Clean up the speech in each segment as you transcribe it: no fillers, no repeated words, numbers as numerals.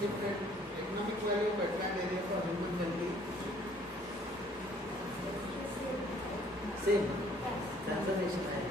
different. Economic value of wetland area for human well-being. Same. Conservation area.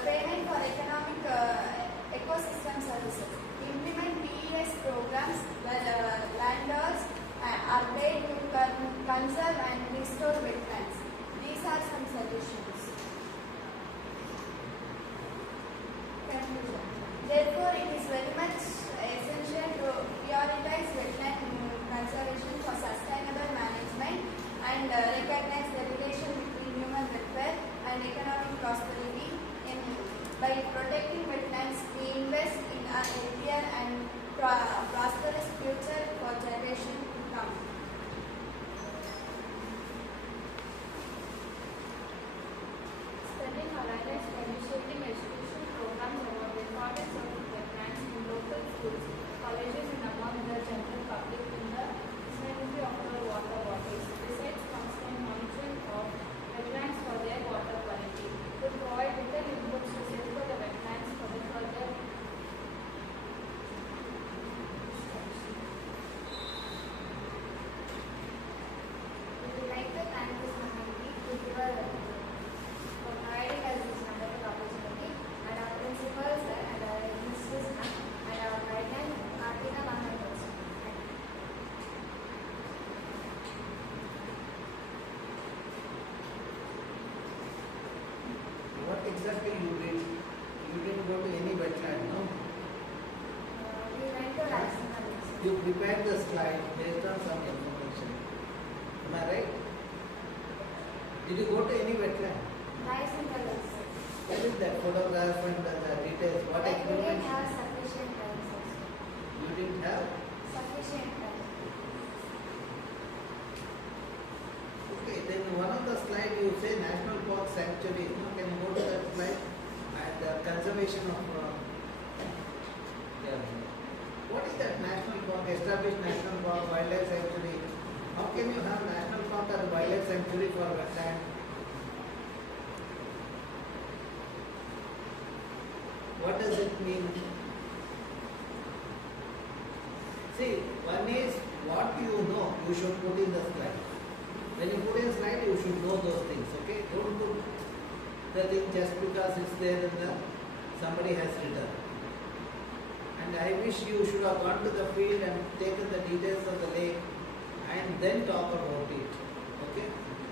Payment for economic ecosystem services. Implement PES programs where landlords are paid to conserve and restore wetlands. These are some solutions. Conclusion. Therefore, it is very much essential to prioritize wetland conservation for sustainable management and recognize the relation between human welfare and economic prosperity. By protecting wetlands, we invest in a healthier and prosperous future for generations to come. Spending awareness by initiating education programs about the importance of wetlands in local schools, colleges and among the general public in the vicinity of the water bodies. Besides constant monitoring of wetlands for their water quality, to provide vital inputs to safeguard the wetlands for the further We would like to thank this community for providing us this wonderful opportunity, and our principals and our administrators and our guideline, Martina Mahan also. What exactly you did? You didn't go to any wetland, no? We went to Rajasthan. You prepared the slide based on some information. Am I right? Did you go to any wetland? Rajasthan also. What is that photograph and the details? What Like we didn't information? have sufficient time also. You didn't have? Sufficient time. Okay, then one of the slide you say National Park Sanctuary. No? Can you go to that slide? And conservation of yeah. What is that national park? Established national park, wildlife sanctuary. How can you have national park or wildlife sanctuary for wetland? What does it mean? See, one is what you know, you should put in the slide. When you put in slide, you should know those things, okay? Don't put the thing just because it's there in the somebody has written. And I wish you should have gone to the field and taken the details of the lake and then talk about it, okay?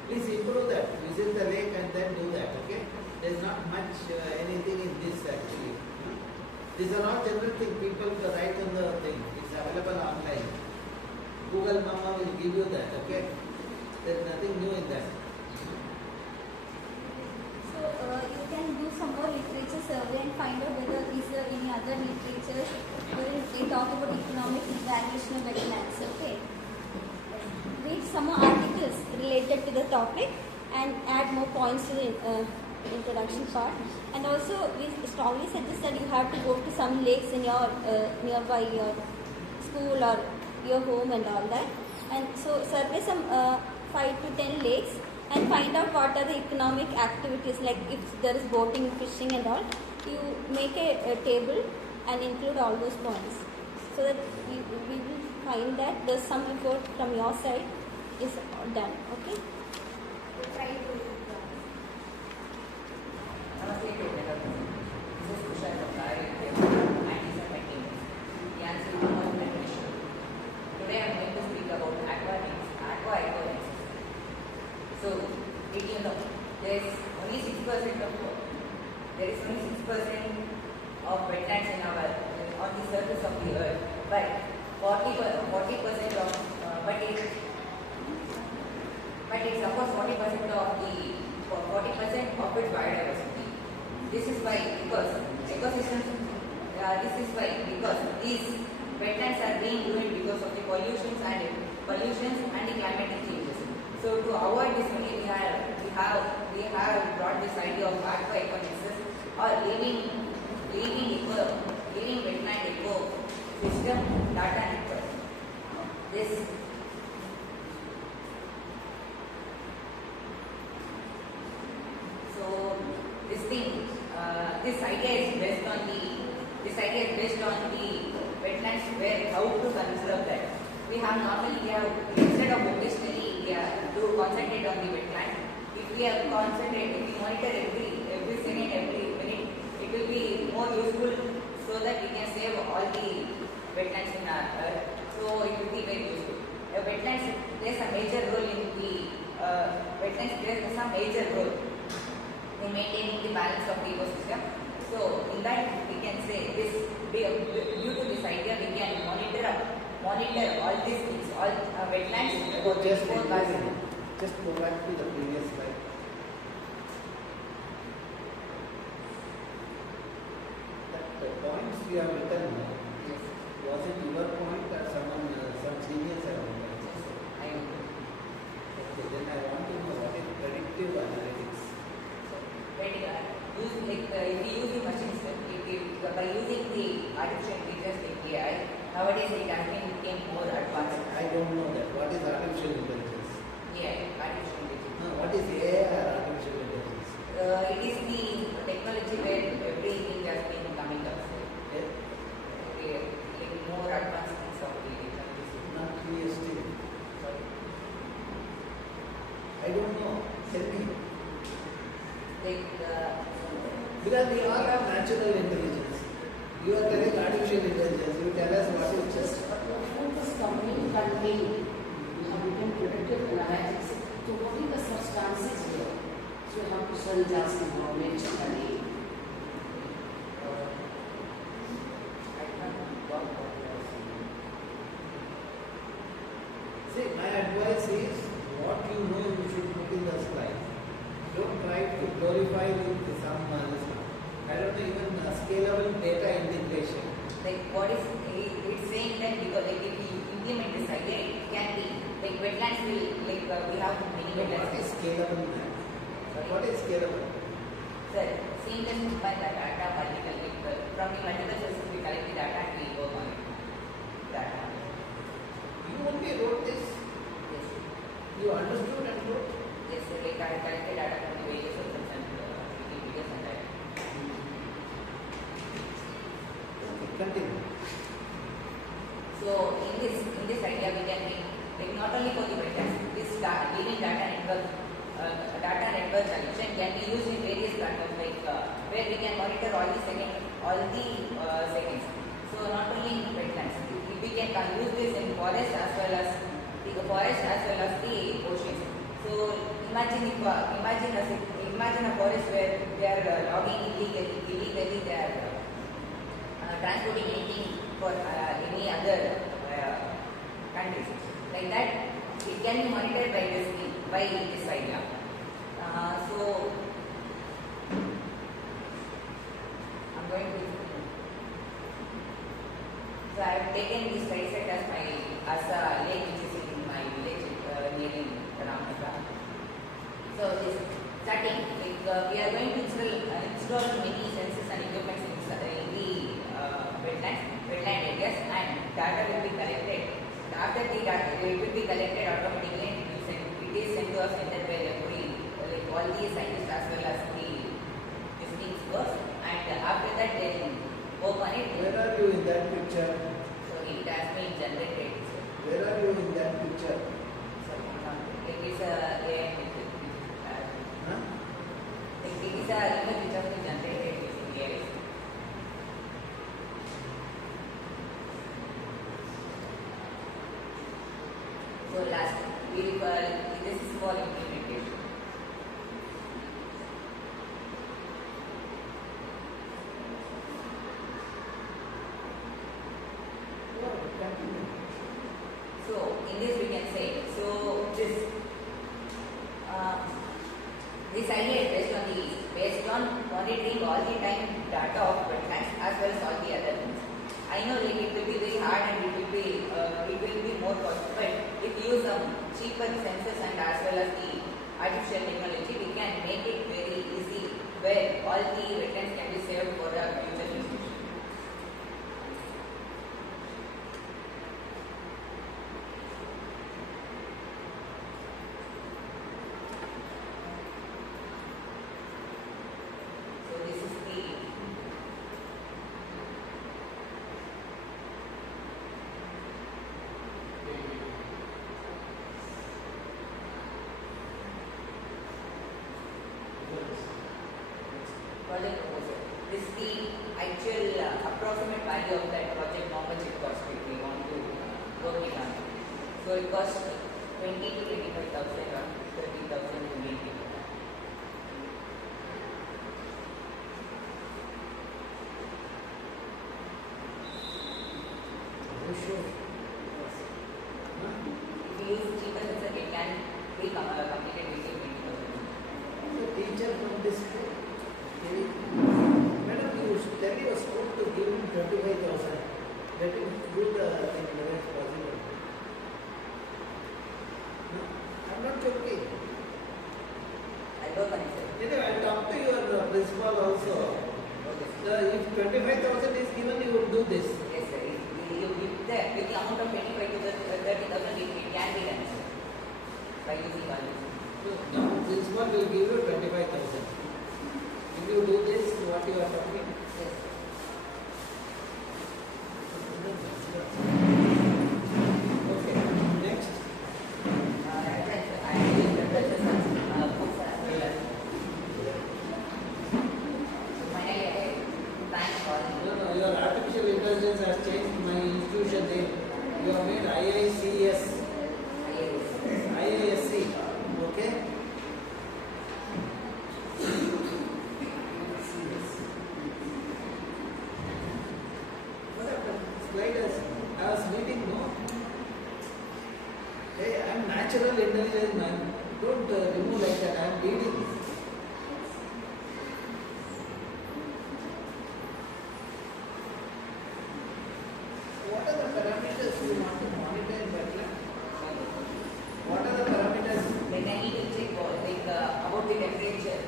Please improve that. Visit the lake and then do that, okay? There's not much anything in this actually. These are all general things people write on the thing. It's available online. Google Mama will give you that, okay? There is nothing new in that. So you can do some more literature survey and find out whether is there any other literature where they talk about economic evaluation of wetlands. Okay. Read some more articles related to the topic and add more points to the introduction part. And also, we strongly suggest that you have to go to some lakes in your nearby your school or your home and all that. And so, survey some 5 to 10 lakes and find out what are the economic activities, like if there is boating, fishing and all. You make a table and include all those points, so that we will find that there's some effort from your side is done. Okay. We'll try to do that. Namaste to everyone. This is Kusha from Kaveri, the answer to one question. Today I am going to speak about aqua. So, did you know there is only 6% of wetlands in our on the surface of the earth, but 40% of but it supports 40% of its biodiversity. This is why because these wetlands are being ruined because of the pollutions and the climatic changes. So to avoid this, we have brought this idea of aqua-economics or living wetland ecosystem data network. This idea is based on the wetlands where how to conserve that. We have instead of occasionally to concentrate on the wetland. If we monitor every second, every minute, it will be more useful so that we can save all the wetlands in our earth. So it will be very useful. Wetlands plays a major role in maintaining the balance of the ecosystem. So in that we can say due to this idea we can monitor all these things, all wetlands. Just go back to the previous slide. The points you have written, Yes. was it your point or some seniors have written? I know. Okay, then I want to know what is predictive analytics. If we use the machines, by using the artificial intelligence like AI, nowadays it has become more advanced. I don't know that. What is artificial intelligence? Yeah, artificial intelligence. No, what is AI or artificial intelligence? It is the technology where everything has been coming up. Like more advanced things of the technology. Not PhD. I don't know. Tell me. Because we all have natural intelligence. You are telling artificial intelligence. You tell us what is just. Focus company contain. You have written predictive analytics. So what are the substances here? So you have to study just information study. See, my advice is what you know you should put in the slide. Don't try to glorify with some I don't know, even scalable data integration. Like what is it's saying that because like if we implement this idea, it can be like wetlands will we have many What wetlands. is scalable? What is scalable? Sir, seamless by the data from the multiple sources we collect the data and we work on it. Data. You only wrote this. Yes. You understood and wrote. Yes, sir. We collected data from the various sources and figures and data. Okay, continue. So in this idea we can make like not only for the wetlands, this living data network solution can be used in various platforms like where we can monitor all the seconds. So not only in wetlands, we can use this in forest as well as the oceans. So imagine a forest where they are logging illegally they are transporting anything for any other countries. Like that, it can be monitored by this idea. So I'm going to. So I have taken this slide set as a lake which is in my village near TVRAMACHANDra. So this starting, we are going to install many sensors and equipment in the wetland areas, and data will be collected. After the data, it will be collected automatically and it is sent to us entered by like all the scientists as well as the things first, and after that they will work on it. Where are you in that picture? So it has been generated. Where are you in that picture? So it is a Huh? it is a image which has been generated using AI. So last, this is for implementation. So in this we can say, so this idea is based on monitoring all the time data of wetlands as well as all the other things. I know like it will be very hard and it will be more costly, but if you use some cheaper sensors and as well as the artificial technology, we can make it very easy where all the wetlands can be saved for the future generation. So this is the project proposal. This is the actual approximate value of that project, how much it costs if we want to work it on. So it costs 20 to 25,000 or 30,000 to make it. Are you sure? Huh? If you use cheaper sensor, it can be completed within 20,000. The teacher from this school, madam, you tell your school to give him 25,000. Let him do the thing whenever it's possible. No, I'm not joking. I work on it, sir. Anyway, I'll talk to your principal also. If 25,000 is given, you would do this. Yes, sir. With the amount of 25 to 30,000, it can be done, sir, by using all this. So now principal will give you 25,000. If you do this, what you are talking? Yes. Okay, next. I use the books as well as. So finally, I thank all. No, your artificial intelligence has changed my institution name. You have made IICS, IISC. Okay? What happened? Sliders. I was reading, no? Hey, I'm natural intelligence, man. Don't remove like that. I'm reading. What are the parameters you want to monitor in wetland? What are the parameters? Like I need to check about the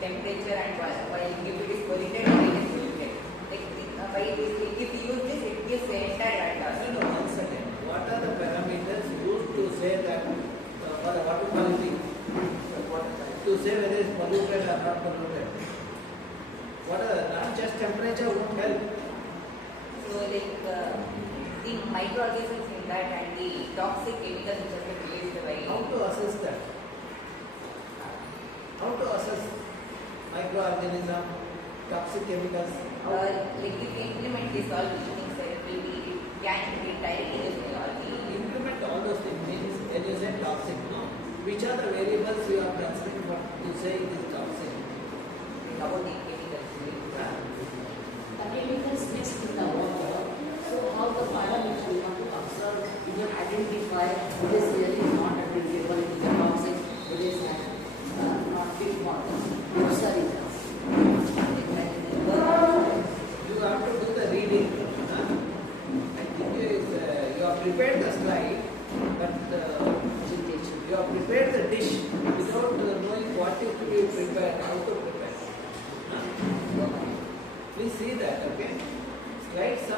temperature and while if it is polluted or it is polluted. Like by this, if you use this, it gives the entire data. No, 1 second. What are the parameters used to say that for the water quality? To say whether it's polluted or not polluted? What are not just temperature won't help. So like the microorganisms in that and the toxic chemicals which have been released by. How to assess that? How to assess microorganism, toxic chemicals? Like if you implement this all these things, it will be can be directly using all the. Implement all those things means when you say toxic, no? Which are the variables you are considering for to say it is toxic? About the chemicals. The chemicals mixed in the water. So how the parameters you want to observe in your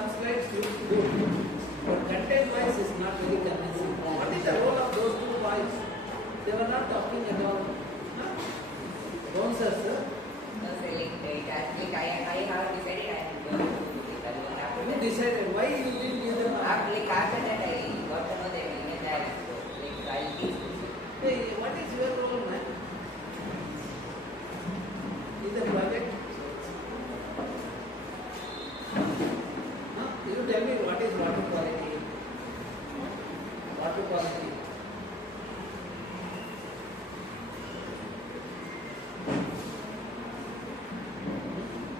some slides look good, but content-wise is not very convincing. What is the role of those two boys? They were not talking at all. Huh? Don't sir, sir. No, selling it. Actually, I have decided I am going to do it alone. After You that, decided why you didn't give them a after that, I got to know that even that I'll teach you. Hey, what is your role, man? In the project? Huh? You tell me what is water quality? Water quality.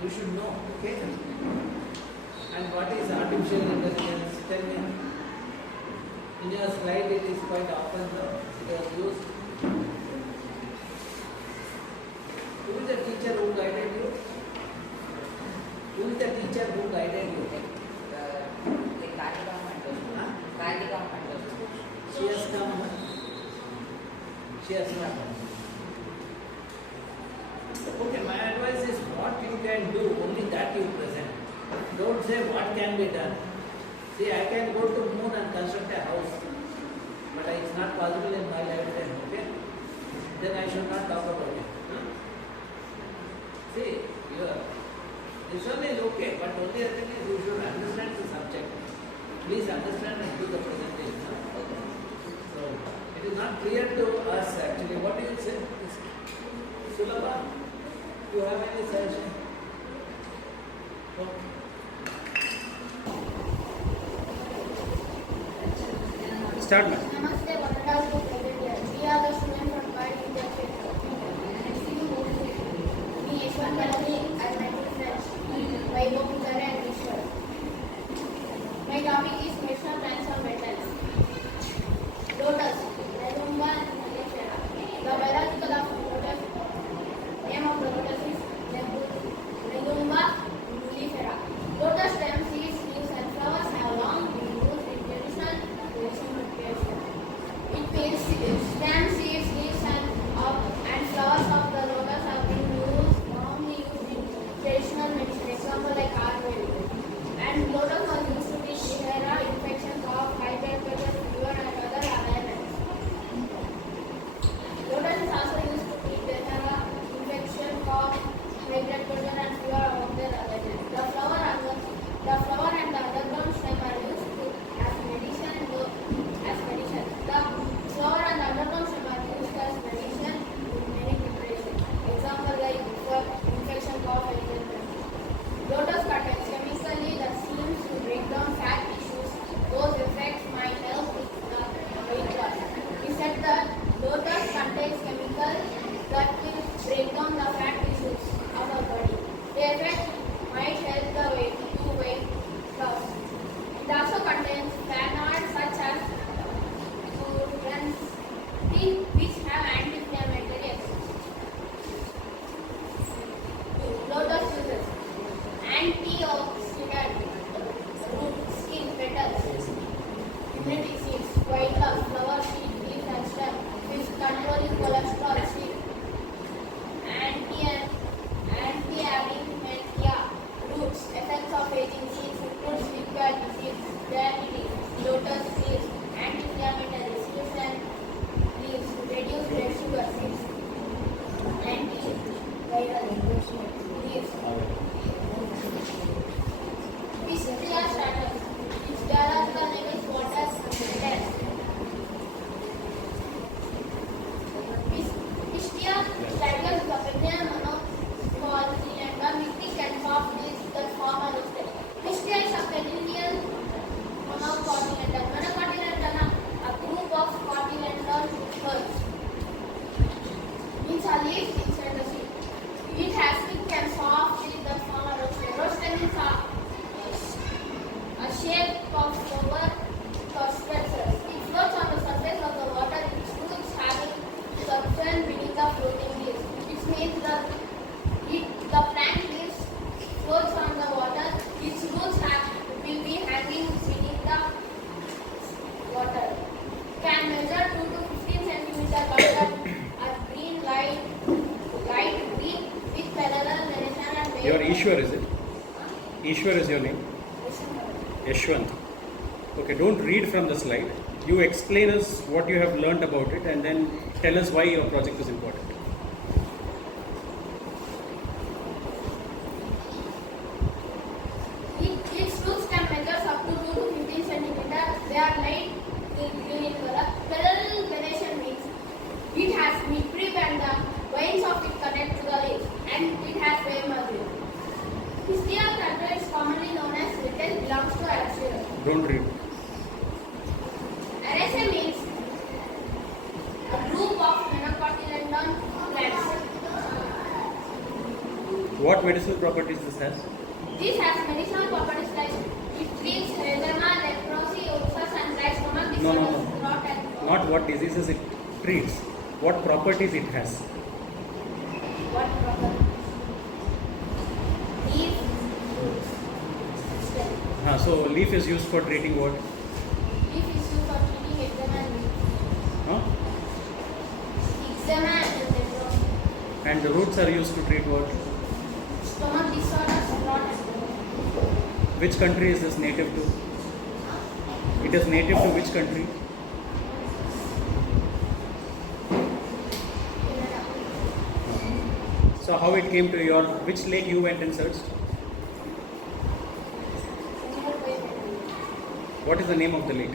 You should know, okay? And what is artificial intelligence? Tell me. In your slide, it is quite often it was used. Who is the teacher who guided you? Who is the teacher who guided you? Huh? She has come. Huh? She has not. Okay, my advice is what you can do, only that you present. Don't say what can be done. See, I can go to moon and construct a house, but it's not possible in my lifetime, okay? Then I should not talk about it. Huh? See, this one is okay, but only the thing is you should understand the subject. Please understand and do the presentation. Huh? So, it is not clear to us actually. What do you say? Sulabha, you have any suggestion? Okay. Start, ma'am. Namaste, wonderful presenter. We are the students from Vidyakshetram. Me, Yashwant Kaveri, and my two friends, Kaveri and Vishwa. My topic is national plans for wetlands. Lotus, Redumba and Vidyakshetram. The biological of lotus, name of the lotus is Redumba nulifera. Lotus stems, seeds, leaves and flowers have long been used in traditional medicinal. It means stems, seeds, leaves and flowers of the lotus have been normally used in traditional medicine, example like Kaveri. And lotus was used to treat cholera, infections of high blood pressure, fever and other ailments. Lotus is also used to treat cholera, infection, cough, high blood pressure and fever of their ailments. The flower and the underground stem are used as medicine. The flower and underground stem are used as medicine in many preparations. Example like infection, cough, and infection. Lotus contains chemically that seems to break down fat tissues. Those effects might help with the weight loss. We said that lotus contains chemicals that will break down the fat tissues of our body. The effect might help the weight loss. It also contains flavonoids such as which have anti-inflammatory effects. Lotus uses antioxidant, root, skin, petals, immunity seeds, white loss, flower, seed, leaves and stem, which controlling cholesterol, seed, anti-arrhythmia, roots, effects of aging, seeds, includes liquid disease, diabetes, lotus leaves, anti-inflammatory seeds and leaves, reduce blood sugar, seeds, anti-viral leaves. Pistia status. Its biological name is water test. Pistia status is a perennial monocotyledon with thick and soft leaves that form a rosette. Pistia is a perennial monocotyledon. Monocotyledon, a group of cotyledon herbs. Means a leaf inside the seed. It has thick and soft leaves that form a rosette. Rosette means a shape of flower structures. It floats on the surface of the water, its roots having substance beneath the floating leaves. It means the plant leaves floats on the water, its roots will be hanging beneath the water. Can measure 2 to 15 centimeters long at green, light green with parallel veneration and Your Ishwar, is it? Ishwar is your name? Yashwant. Okay, don't read from the slide. You explain us what you have learnt about it and then tell us why your project is important. Its roots can measure up to 2 to 15 centimeters. They are light green color. Parallel venation means it has midrib and the veins of it connect to the leaf, and it has wave muscle. History of country is commonly known as Britain belongs to Algeria. Don't read. RSA means a group of monocotyledon plants. What medicinal properties this has? This has medicinal properties like it treats eczema, leprosy, ulcers, and dry stomach No, disorders. no, no. Not at Not what diseases it treats. What properties it has. what property? Leaf, stem. So leaf is used for treating what? Leaf is used for treating eczema and Huh? eczema and leprosy. And the roots are used to treat what? Stomach disorders, not at Which country is this native to? It is native to which country? So how it came to your, which lake you went and searched? What is the name of the lake?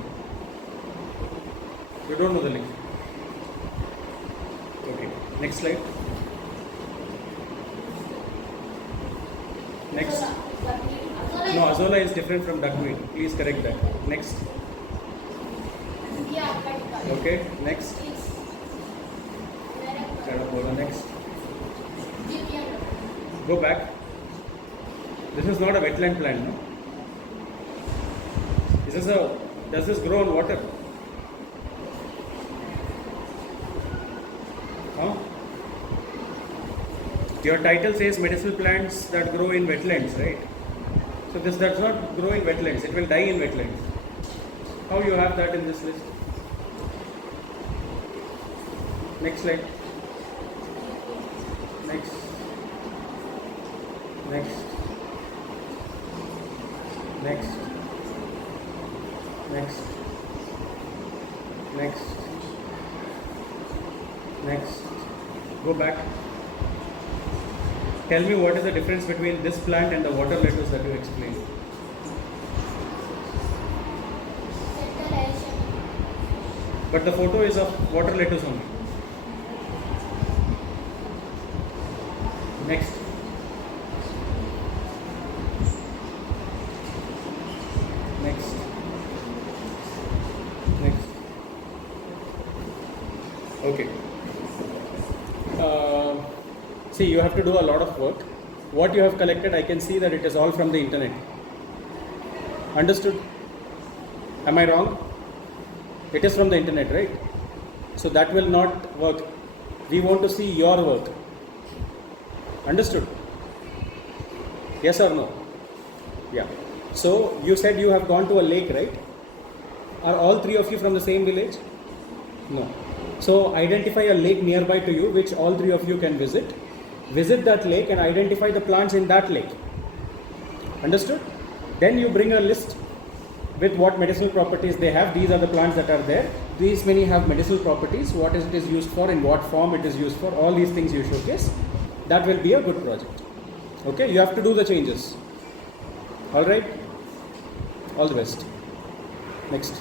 You don't know the lake. Okay, next slide. Next. No, azolla is different from duckweed. Please correct that. Next. Okay, next. Next. Go back. This is not a wetland plant, no? Does this grow on water? Huh? Your title says medicinal plants that grow in wetlands, right? So this does not grow in wetlands. It will die in wetlands. How you have that in this list? Next slide. Next. Next. Next. Next. Next. Next. Go back. Tell me what is the difference between this plant and the water lettuce that you explained. But the photo is of water lettuce only. Next. Next. Next. Okay. See, you have to do a lot of work. What you have collected, I can see that it is all from the internet. Understood? Am I wrong? It is from the internet, right? So that will not work. We want to see your work. Understood? Yes or no? Yeah. So you said you have gone to a lake, right? Are all three of you from the same village? No. So identify a lake nearby to you which all three of you can visit. Visit that lake and identify the plants in that lake. Understood? Then you bring a list with what medicinal properties they have. These are the plants that are there. These many have medicinal properties. What is it is used for, in what form it is used for. All these things you showcase. That will be a good project. Okay, you have to do the changes. Alright? All the best. Next.